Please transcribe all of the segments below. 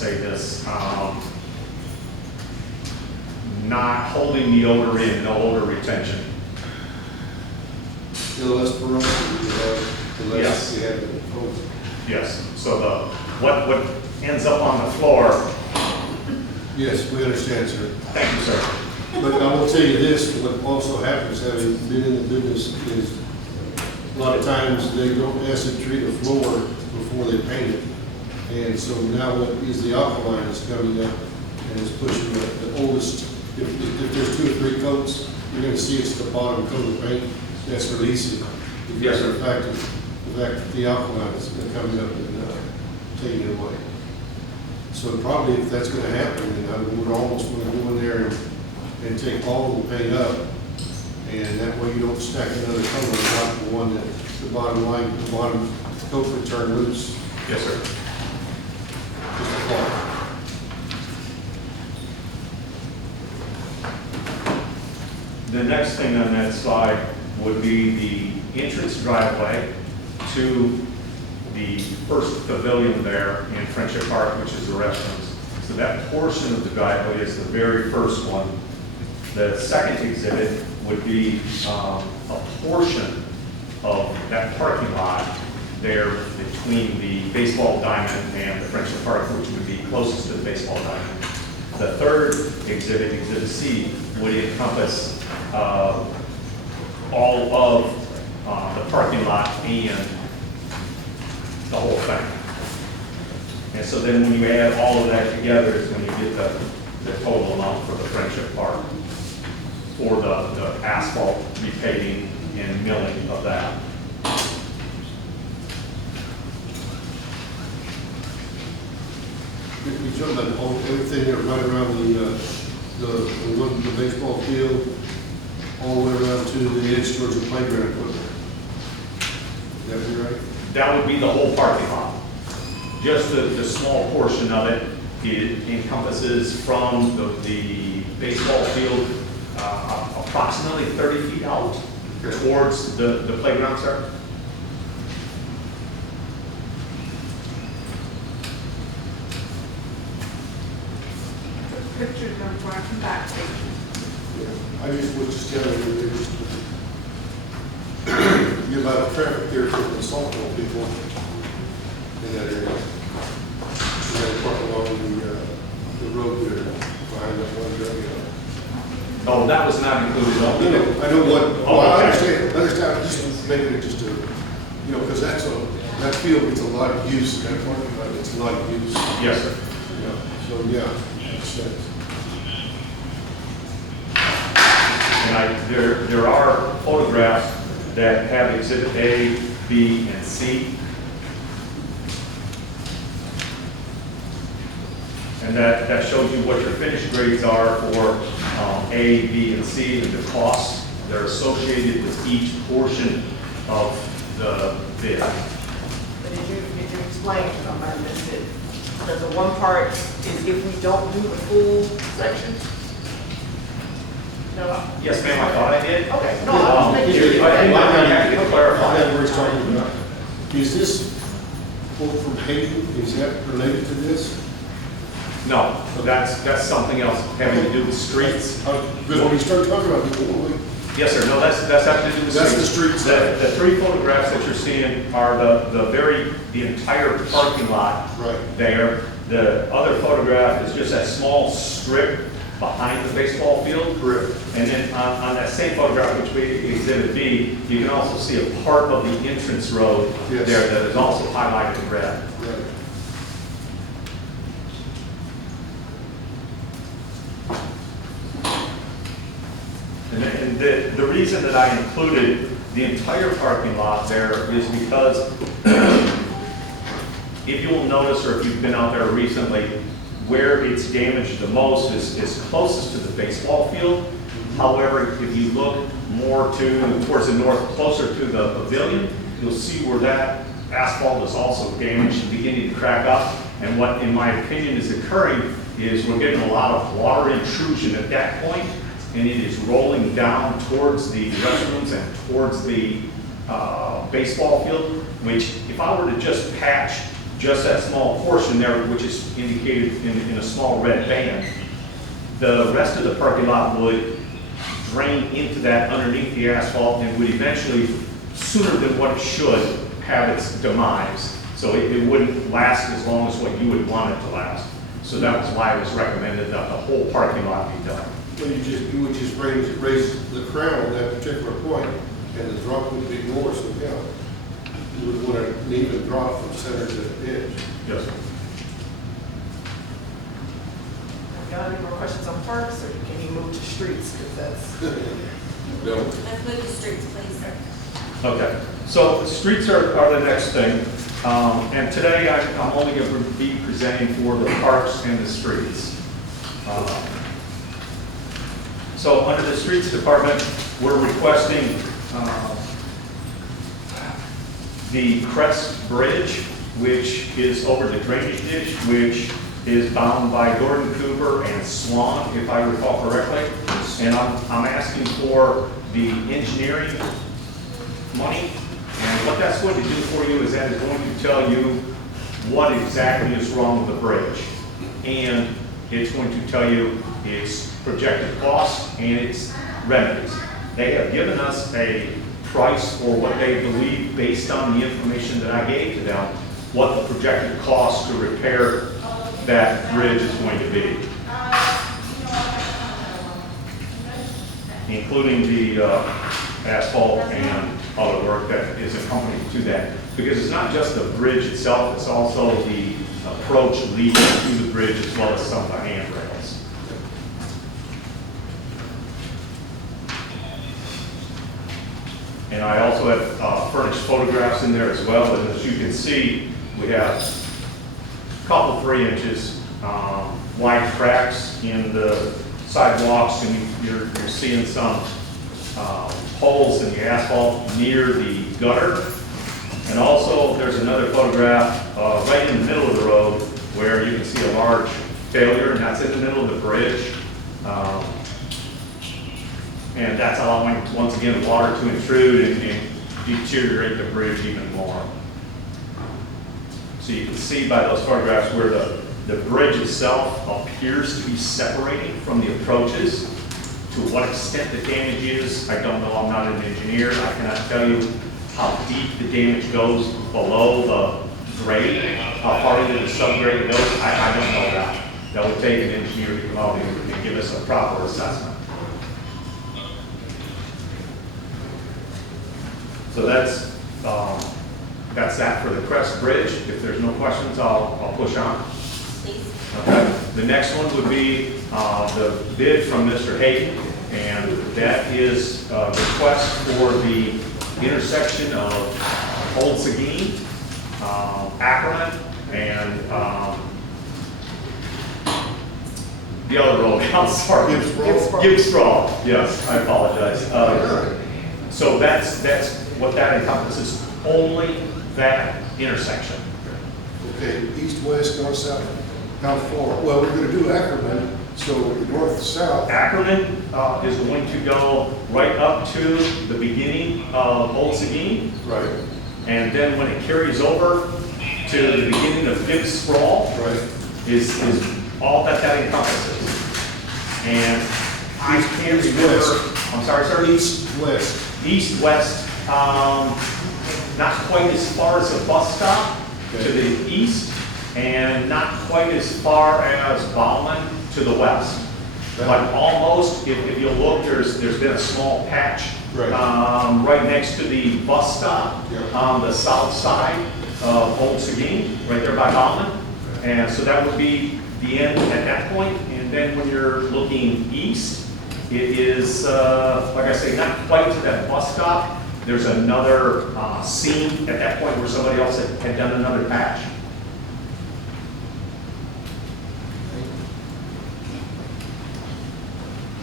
say this, not holding the odor in, no odor retention. The less porosity you have, the less Yes. you have in the coat. Yes, so what ends up on the floor, Yes, we understand, sir. thank you, sir. But I will tell you this, what also happens, having been in the business, is a lot of times they don't acid treat a floor before they paint it. And so now what is the alkaline is coming up and is pushing the oldest, if there's 2 or 3 coats, you're gonna see it's the bottom coat of paint that's releasing. Yes, sir. The fact that the alkaline is coming up and taking it away. So probably if that's gonna happen, then I would almost wanna go in there and take all of the paint up, and that way you don't stack another color on top of the one that the bottom line, the bottom coat would turn loose. Yes, sir. Just a thought. The next thing on that slide would be the entrance driveway to the first pavilion there in Friendship Park, which is the restrooms. So that portion of the driveway is the very first one. The second exhibit would be a portion of that parking lot there between the baseball diamond and the Friendship Park, which would be closest to the baseball diamond. The third exhibit, Exhibit C, would encompass all of the parking lot and the whole thing. And so then when you add all of that together is when you get the total amount for the Friendship Park, for the asphalt repaving and milling of that. You're talking about everything there right around the baseball field, all the way around to the edge towards the playground equipment. Is that right? That would be the whole parking lot. Just the small portion of it, it encompasses from the baseball field approximately 30 feet out towards the playground, sir. Pictures of front and back. I just would just tell you, there's just, you have a lot of traffic there for the softball people in that area. You got park along the road there behind that one area. Oh, that was not included. I know what, Oh, well, I okay. understand, just making it just a, you know, because that field gets a lot of use, that parking lot gets a lot of use. Yes, sir. You know, so, yeah, makes sense. And there are photographs that have Exhibit A, B, and C. And that shows you what your finished grades are for A, B, and C, and the costs that are associated with each portion of the bid. But did you explain, I might have missed it, that the one part is if we don't do the full section? No? Yes, ma'am, I thought I did. Okay, no, I was making sure. I can I clarify. got where he's talking about. Is this quote from Hayden, is that related to this? No, that's something else having to do with streets. Because when you start talking about people, wait, Yes, sir, no, that's having to do with That's the streets. street side. The 3 photographs that you're seeing are the entire parking lot Right. there. The other photograph is just that small strip behind the baseball field. Correct. And then on that same photograph, which we Exhibit B, you can also see a part of the entrance road Yes. there that is also highlighted in red. Right. And the reason that I included the entire parking lot there is because if you will notice, or if you've been out there recently, where it's damaged the most is closest to the baseball field. However, if you look more towards the north, closer to the pavilion, you'll see where that asphalt is also damaged and beginning to crack up. And what, in my opinion, is occurring is we're getting a lot of water intrusion at that point, and it is rolling down towards the restrooms and towards the baseball field, which if I were to just patch just that small portion there, which is indicated in a small red band. The rest of the parking lot would drain into that underneath the asphalt and would eventually, sooner than what it should, have its demise. So it wouldn't last as long as what you would want it to last. So that was why it was recommended that the whole parking lot be done. So you would just raise the crown on that particular point, and the drop would be more, so yeah. You would want an even drop from center to edge. Yes, sir. Got any more questions on parks, or can you move to streets, because that's. No. Let's move to streets, please. Okay, so streets are the next thing. And today I'm only going to be presenting for the parks and the streets. So under the streets department, we're requesting the Crest Bridge, which is over the drainage ditch, which is bound by Gordon Cooper and Swan, if I recall correctly. And I'm asking for the engineering money. And what that's going to do for you is that is going to tell you what exactly is wrong with the bridge. And it's going to tell you its projected cost and its remedies. They have given us a price for what they believe, based on the information that I gave to them, what the projected cost to repair that bridge is going to be. Including the asphalt and other work that is accompanied to that. Because it's not just the bridge itself, it's also the approach leading to the bridge, as well as some of the handrails. And I also have furnished photographs in there as well, and as you can see, we have a couple 3 inches wide cracks in the sidewalks, and you're seeing some holes in the asphalt near the gutter. And also, there's another photograph right in the middle of the road where you can see a large failure, and that's in the middle of the bridge. And that's allowing, once again, water to intrude and deteriorate the bridge even more. So you can see by those photographs where the bridge itself appears to be separating from the approaches. To what extent the damage is, I don't know. I'm not an engineer. I cannot tell you how deep the damage goes below the grade, how far into the subgrade it goes. I don't know that. That would take an engineer to come out and give us a proper assessment. So that's that for the Crest Bridge. If there's no questions, I'll push on. Please. Okay. The next one would be the bid from Mr. Hayden, and that is a request for the intersection of Old Seguin, Ackerman, and the other road. I'm sorry. Gibbs Straw. Yes, I apologize. So that's what that encompasses, only that intersection. Okay, east, west, north, south, how far? Well, we're gonna do Ackerman, so north, south. Ackerman is going to go right up to the beginning of Old Seguin, Right. and then when it carries over to the beginning of Gibbs Sprawl, Right. is all that encompasses. And I can't East, remember, west. I'm sorry, sir? East, west. East, west, not quite as far as the bus stop to the east, and not quite as far as Bauman to the west. But almost, if you look, there's been a small patch Right. right next to the bus stop Yeah. on the south side of Old Seguin, right there by Bauman. And so that would be the end at that point. And then when you're looking east, it is, like I say, not quite to that bus stop. There's another seam at that point where somebody else had done another patch.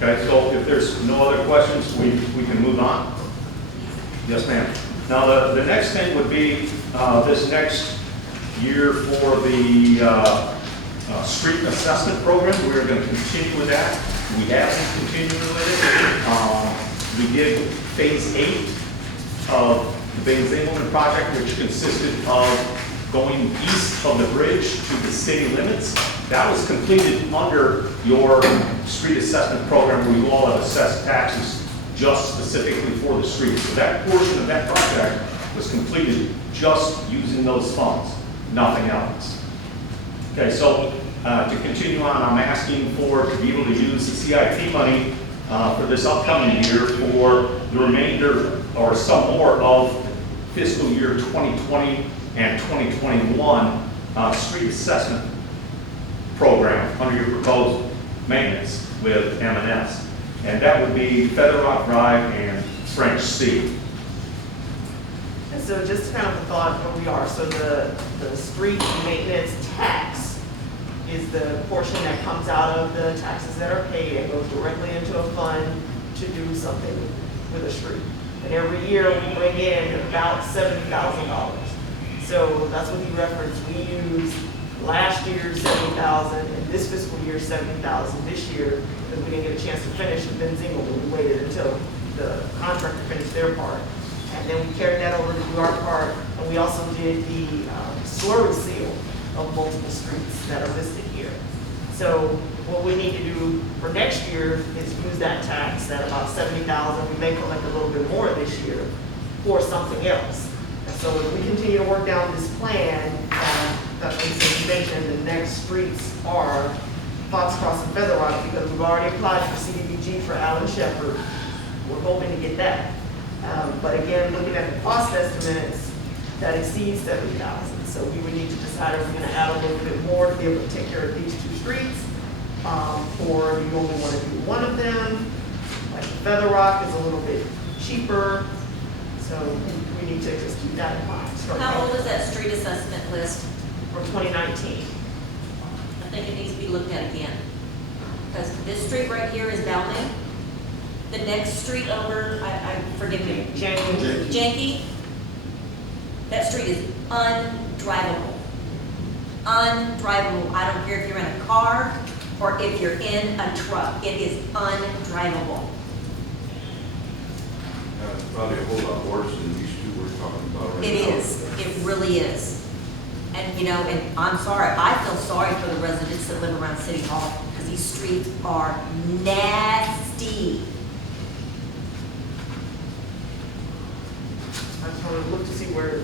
Okay, so if there's no other questions, we can move on. Yes, ma'am. Now, the next thing would be this next year for the street assessment program. We're going to continue with that. We have been continuing with it. We did phase 8 of the Baines Engelman project, which consisted of going east of the bridge to the city limits, that was completed under your street assessment program where you all have assessed taxes just specifically for the streets. So that portion of that project was completed just using those funds, nothing else. Okay, so to continue on, I'm asking to be able to use the CIP money for this upcoming year for the remainder or some more of fiscal year 2020 and 2021 street assessment program under your proposed maintenance with M&S. And that would be Feather Rock Drive and French C. And so just kind of a thought where we are, so the street maintenance tax is the portion that comes out of the taxes that are paid and goes directly into a fund to do something with a street. And every year we bring in about $70,000. So that's what he referenced. We used last year's $70,000 and this fiscal year $70,000 this year because we didn't get a chance to finish with Benzinga. We waited until the contractor finished their part. And then we carried that over to do our part. And we also did the slurry seal of multiple streets that are listed here. So what we need to do for next year is use that tax at about $70,000. We may collect a little bit more this year for something else. And so if we continue to work down this plan, that's what you mentioned, the next streets are Foxcross and Feather Rock because we've already applied for CDBG for Allen Shepherd. We're hoping to get that. But again, looking at the cost estimates, that exceeds $70,000. So we would need to decide if we're going to add a little bit more to be able to take care of these two streets, or you only want to do one of them. Like Feather Rock is a little bit cheaper, so we need to just keep that in mind. How old is that street assessment list? For 2019. I think it needs to be looked at again. Because this street right here is Downing. The next street over, forgive me, Janky. That street is undrivable. Undrivable. I don't care if you're in a car or if you're in a truck. It is undrivable. It's probably a whole lot worse than these two we're talking about right now. It is. It really is. And you know, and I'm sorry, I feel sorry for the residents that live around City Hall because these streets are nasty. I just want to look to see where